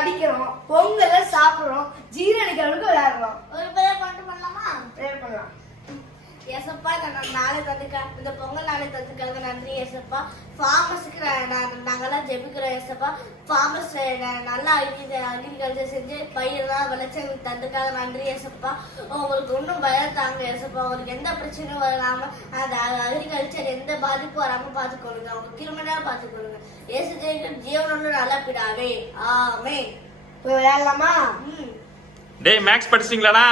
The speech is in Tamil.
படிக்கிறோம், பொங்கலை சாப்பிடுறோம், ஜீரணிக்கிறவங்களுக்கு விளையாடுறோம். ஒரு பேர் மட்டும் பண்ணலாமா? ப்ரேயர் பண்ணலாம். ஏசப்பா நாளை தந்துக்காக இந்த பொங்கல் நாளை தந்துக்காக நன்றி ஏசப்பா. ஃபார்மர்ஸுக்கு நாங்கெல்லாம் ஜெபிக்கிறோம் ஏசப்பா. ஃபார்மர்ஸ் நல்லா அக்ரிகல்ச்சர் செஞ்சு பயிரெல்லாம் விளைச்சல் தந்துக்காக நன்றி ஏசப்பா. உங்களுக்கு ஒன்றும் பயம் தாங்க ஏசப்பா. உங்களுக்கு எந்த பிரச்சனையும் வராம அந்த அக்ரிகல்ச்சர் எந்த பாதிப்பும் வராம பார்த்துக்கொள்ளுங்க. அவங்க கிருமனாக பார்த்துக்கொள்ளுங்க. ஏசு தேவன் ஜீவனோட நல்லா பிடாவே. ஆமென். விளையாடலாமா? டேய் மேக்ஸ் படிச்சிட்டீங்களாடா?